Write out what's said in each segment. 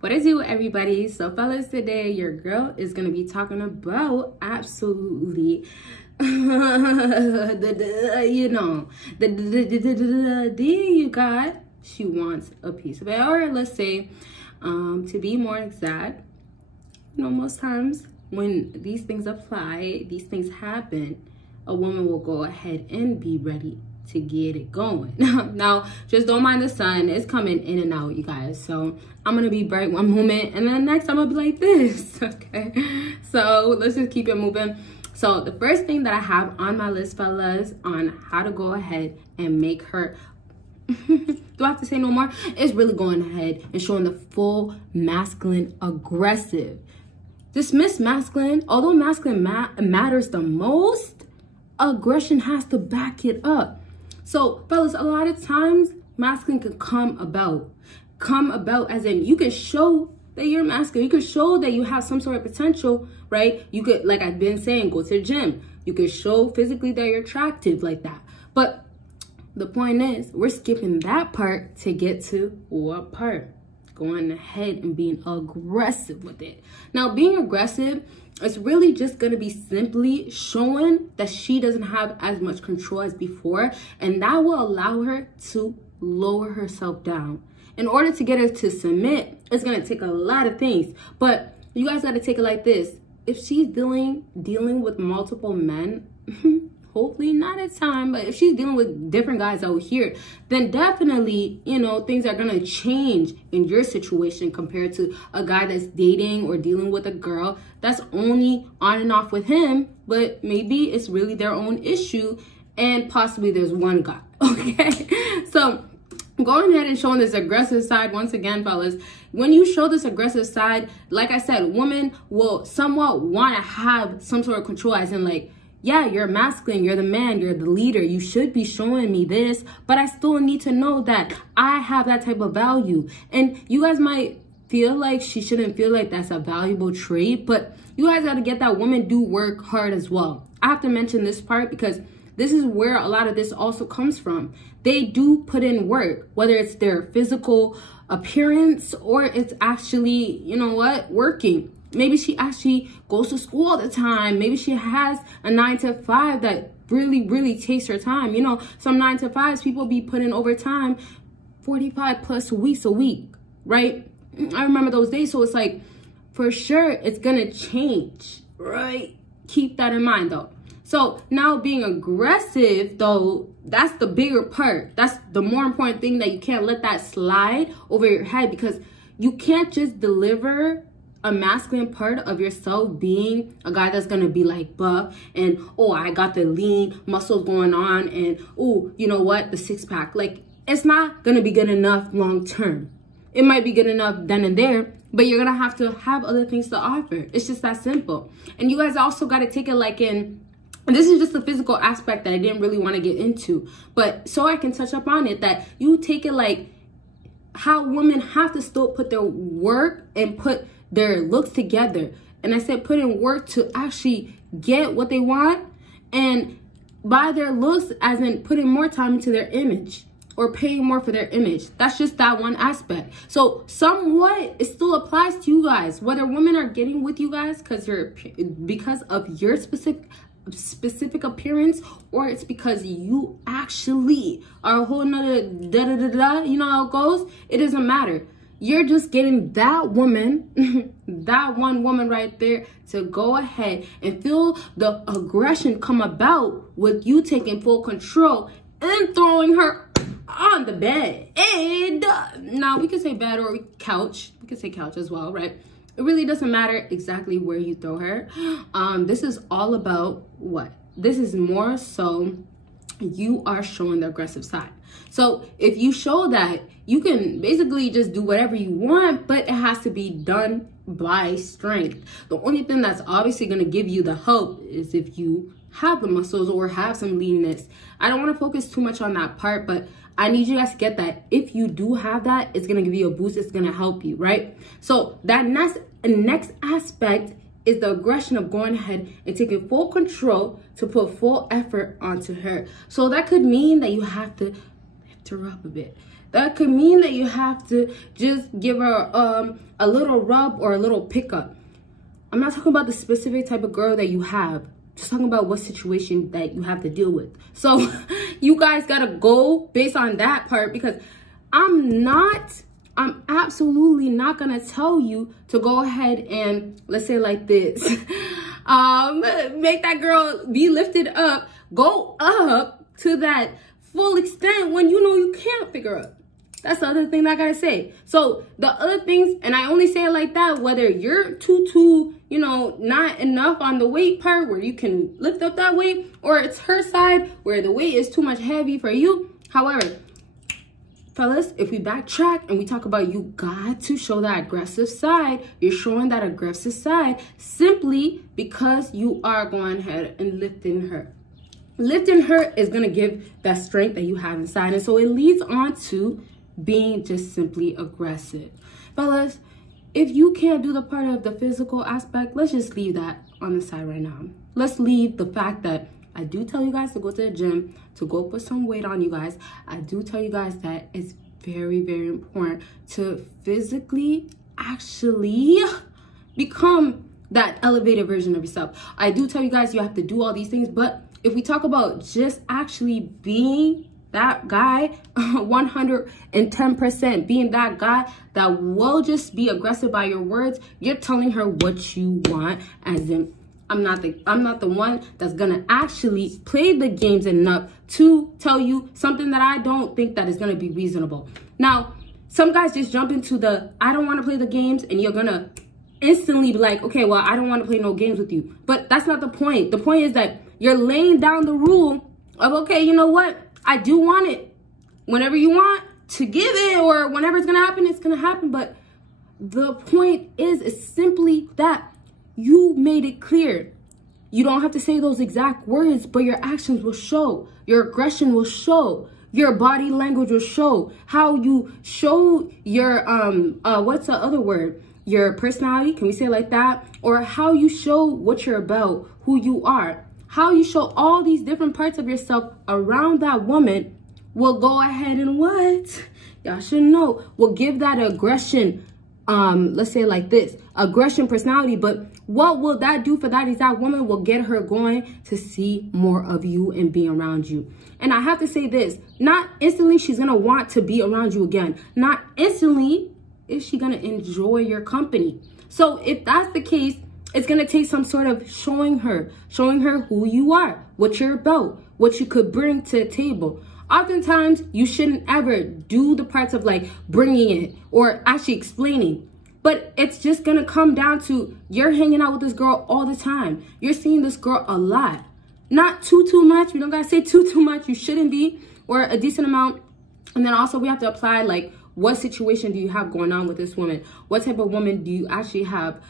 What is you, everybody? So fellas, today your girl is gonna be talking about absolutely you got, she wants a piece of it, or let's say to be more exact, most times when these things apply, these things happen, a woman will go ahead and be ready to get it going. Now, just don't mind the sun. It's coming in and out, you guys. So I'm gonna be bright one moment, and then next I'm gonna be like this, okay? So let's just keep it moving. So the first thing that I have on my list, fellas, on how to go ahead and make her do I have to say no more? It's really going ahead and showing the full masculine aggressive. Dismiss masculine. Although masculine matters the most, aggression has to back it up. So fellas, a lot of times masculine can come about as in you can show that you're masculine. You can show that you have some sort of potential, right? You could, like I've been saying, go to the gym. You could show physically that you're attractive like that. But the point is, we're skipping that part to get to what part? Going ahead and being aggressive with it. Now, being aggressive, it's really just going to be simply showing that she doesn't have as much control as before, and that will allow her to lower herself down. In order to get her to submit, it's going to take a lot of things, but you guys got to take it like this. If she's dealing with multiple men, hopefully not at time, but if she's dealing with different guys out here, then definitely, things are going to change in your situation compared to a guy that's dating or dealing with a girl that's only on and off with him, but maybe it's really their own issue and possibly there's one guy, okay? So going ahead and showing this aggressive side, once again, fellas, when you show this aggressive side, like I said, women will somewhat want to have some sort of control, as in like, yeah, you're masculine, you're the man, you're the leader, you should be showing me this, but I still need to know that I have that type of value. And you guys might feel like she shouldn't feel like that's a valuable trait, but you guys got to get that women do work hard as well. I have to mention this part because this is where a lot of this also comes from. They do put in work, whether it's their physical appearance or it's actually, working. Maybe she actually goes to school all the time. Maybe she has a 9-to-5 that really takes her time. Some 9-to-5s, people be putting overtime 45 plus weeks a week, right? I remember those days. So it's like, for sure, it's going to change, right? Keep that in mind, though. So now being aggressive, though, that's the bigger part. That's the more important thing, that you can't let that slide over your head, because you can't just deliver a masculine part of yourself being a guy that's gonna be like buff and, oh, I got the lean muscles going on, and oh, you know what, the six-pack. Like, it's not gonna be good enough long term. It might be good enough then and there, but you're gonna have to have other things to offer. It's just that simple. And you guys also got to take it like in, and this is just the physical aspect that I didn't really want to get into, but so I can touch up on it, that you take it like how women have to still put their work and put their looks together. And I said put in work to actually get what they want, and by their looks, as in putting more time into their image or paying more for their image. That's just that one aspect. So somewhat it still applies to you guys, whether women are getting with you guys because of your specific appearance, or it's because you actually are a whole nother you know how it goes. It doesn't matter. You're just getting that woman, that one woman right there, to go ahead and feel the aggression come about with you taking full control and throwing her on the bed. And now we can say bed or couch. We can say couch as well, right? It really doesn't matter exactly where you throw her. This is all about what? This is more so you are showing the aggressive side. So if you show that, you can basically just do whatever you want, but it has to be done by strength. The only thing that's obviously going to give you the help is if you have the muscles or have some leanness. I don't want to focus too much on that part, but I need you guys to get that. If you do have that, it's going to give you a boost. It's going to help you, right? So that next aspect is the aggression of going ahead and taking full control to put full effort onto her. So that could mean that you have to rub a bit. That could mean that you have to just give her a little rub or a little pickup. I'm not talking about the specific type of girl that you have. Just talking about what situation that you have to deal with. So you guys gotta go based on that part, because I'm absolutely not gonna tell you to go ahead and, let's say like this, make that girl be lifted up, go up to that full extent when you know you can't figure up. That's the other thing that I gotta say. So the other things, and I only say it like that, whether you're too, you know, not enough on the weight part where you can lift up that weight, or it's her side where the weight is too much heavy for you. However, fellas, if we backtrack and we talk about you got to show that aggressive side, you're showing that aggressive side simply because you are going ahead and lifting her. Lifting her is going to give that strength that you have inside. And so it leads on to being just simply aggressive. Fellas, if you can't do the part of the physical aspect, let's just leave that on the side right now. Let's leave the fact that I do tell you guys to go to the gym, to go put some weight on you guys. I do tell you guys that it's very, very important to physically actually become that elevated version of yourself. I do tell you guys you have to do all these things, but if we talk about just actually being that guy, 110%, being that guy that will just be aggressive by your words, you're telling her what you want, as in, I'm not the one that's gonna actually play the games enough to tell you something that I don't think that is gonna be reasonable. Now, some guys just jump into the, I don't wanna play the games, and you're gonna instantly be like, okay, well, I don't wanna play no games with you. But that's not the point. The point is that you're laying down the rule of, okay, you know what? I do want it. Whenever you want to give it, or whenever it's gonna happen, it's gonna happen. But the point is simply that you made it clear. You don't have to say those exact words, but your actions will show. Your aggression will show. Your body language will show. How you show your, what's the other word? Your personality, can we say it like that? Or how you show what you're about, who you are. How you show all these different parts of yourself around that woman will go ahead and what? Y'all should know. Will give that aggression, let's say like this, aggression personality. But what will that do for that exact woman? Will get her going to see more of you and be around you. And I have to say this, not instantly she's going to want to be around you again. Not instantly is she going to enjoy your company. So if that's the case, it's going to take some sort of showing her who you are, what you're about, what you could bring to the table. Oftentimes, you shouldn't ever do the parts of like bringing it or actually explaining. But it's just going to come down to you're hanging out with this girl all the time. You're seeing this girl a lot. Not too much. We don't got to say too much. You shouldn't be, or a decent amount. And then also we have to apply like, what situation do you have going on with this woman? What type of woman do you actually have?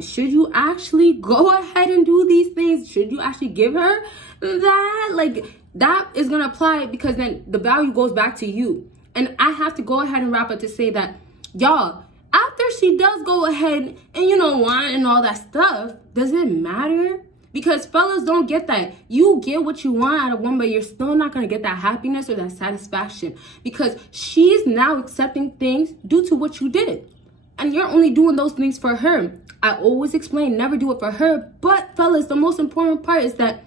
Should you actually go ahead and do these things? Should you actually give her that? Like, that is going to apply, because then the value goes back to you. And I have to go ahead and wrap up to say that, y'all, after she does go ahead and, you know, want and all that stuff, does it matter? Because fellas don't get that. You get what you want out of one, but you're still not going to get that happiness or that satisfaction, because she's now accepting things due to what you did. And you're only doing those things for her. I always explain, never do it for her. But fellas, the most important part is that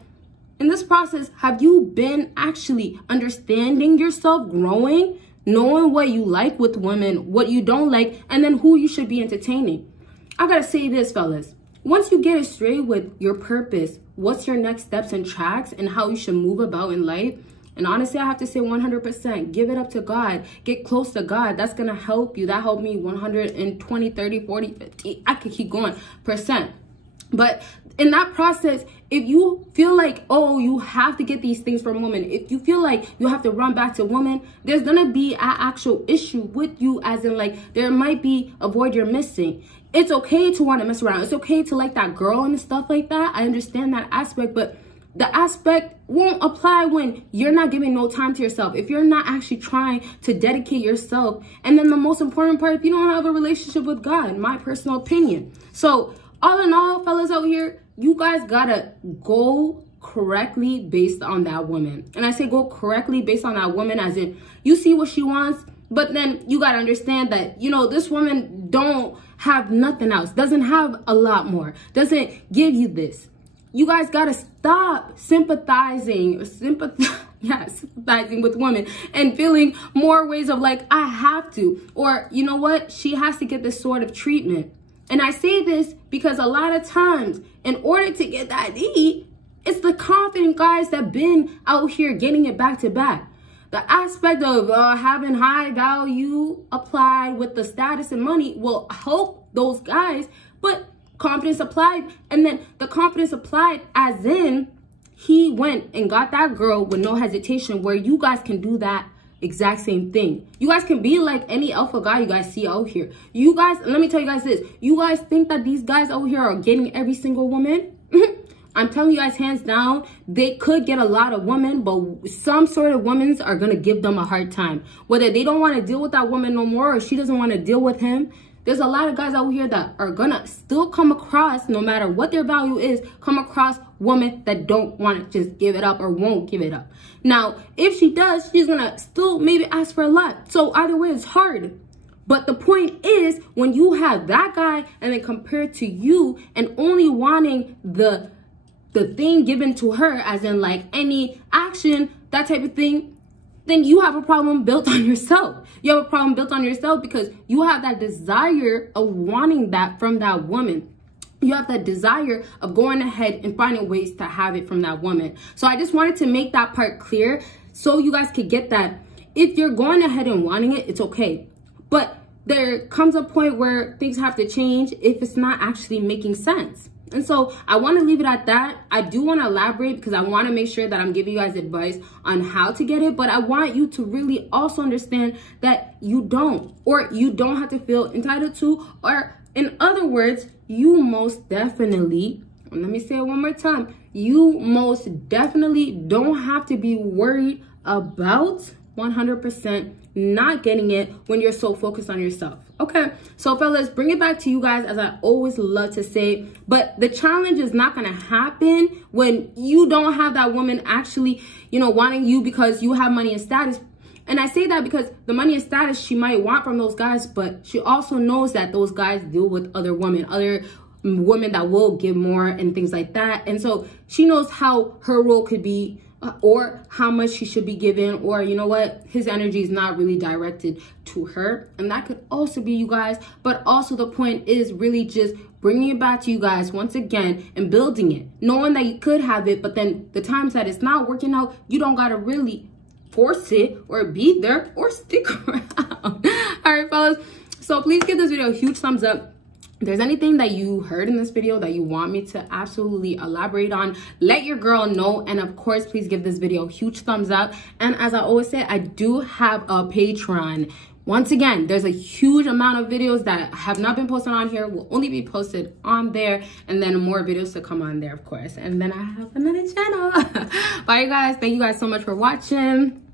in this process, have you been actually understanding yourself, growing, knowing what you like with women, what you don't like, and then who you should be entertaining? I got to say this, fellas. Once you get it straight with your purpose, what's your next steps and tracks and how you should move about in life, and honestly, I have to say 100%, give it up to God. Get close to God. That's going to help you. That helped me 120, 30, 40, 50. I could keep going %. But in that process, if you feel like, oh, you have to get these things from women, if you feel like you have to run back to women, there's going to be an actual issue with you, as in like there might be a void you're missing. It's okay to want to mess around. It's okay to like that girl and stuff like that. I understand that aspect, but the aspect won't apply when you're not giving no time to yourself. If you're not actually trying to dedicate yourself. And then the most important part, if you don't have a relationship with God, in my personal opinion. So all in all, fellas out here, you guys gotta go correctly based on that woman. And I say go correctly based on that woman, as in you see what she wants, But then you got to understand that, you know, this woman don't have nothing else, doesn't have a lot more, doesn't give you this. You guys got to stop sympathizing with women and feeling more ways of like, I have to, or you know what, she has to get this sort of treatment. And I say this because a lot of times, in order to get that D, it's the confident guys that been out here getting it back to back. The aspect of having high value applied with the status and money will help those guys, but confidence applied, and then the confidence applied as in he went and got that girl with no hesitation, where you guys can do that exact same thing. You guys can be like any alpha guy you guys see out here. You guys, let me tell you guys this. You guys think that these guys out here are getting every single woman? I'm telling you guys, hands down, they could get a lot of women, but some sort of women are going to give them a hard time. Whether they don't want to deal with that woman no more, or she doesn't want to deal with him. There's a lot of guys out here that are going to still come across, no matter what their value is, come across women that don't want to just give it up or won't give it up. Now, if she does, she's going to still maybe ask for a lot. So either way, it's hard. But the point is, when you have that guy and then compared to you and only wanting the thing given to her, as in like any action, that type of thing, then you have a problem built on yourself. You have a problem built on yourself because you have that desire of wanting that from that woman. You have that desire of going ahead and finding ways to have it from that woman. So I just wanted to make that part clear so you guys could get that. If you're going ahead and wanting it, it's okay. But there comes a point where things have to change if it's not actually making sense. And so I want to leave it at that. I do want to elaborate because I want to make sure that I'm giving you guys advice on how to get it. But I want you to really also understand that you don't have to feel entitled to, or in other words, you most definitely, and let me say it one more time, you most definitely don't have to be worried about 100% not getting it when you're so focused on yourself. Okay, so fellas, bring it back to you guys, as I always love to say, but the challenge is not going to happen when you don't have that woman actually, you know, wanting you because you have money and status. And I say that because the money and status she might want from those guys, but she also knows that those guys deal with other women that will give more and things like that. And so she knows how her role could be, or how much she should be given, or you know what, his energy is not really directed to her. And that could also be you guys. But also the point is really just bringing it back to you guys once again and building it, knowing that you could have it, but then the times that it's not working out, you don't gotta really force it or be there or stick around. All right, fellas, so please give this video a huge thumbs up. If there's anything that you heard in this video that you want me to absolutely elaborate on, let your girl know. And of course, please give this video a huge thumbs up. And as I always say, I do have a Patreon. Once again, there's a huge amount of videos that have not been posted on here, will only be posted on there, and then more videos to come on there, of course. And then I have another channel. Bye, you guys. Thank you guys so much for watching.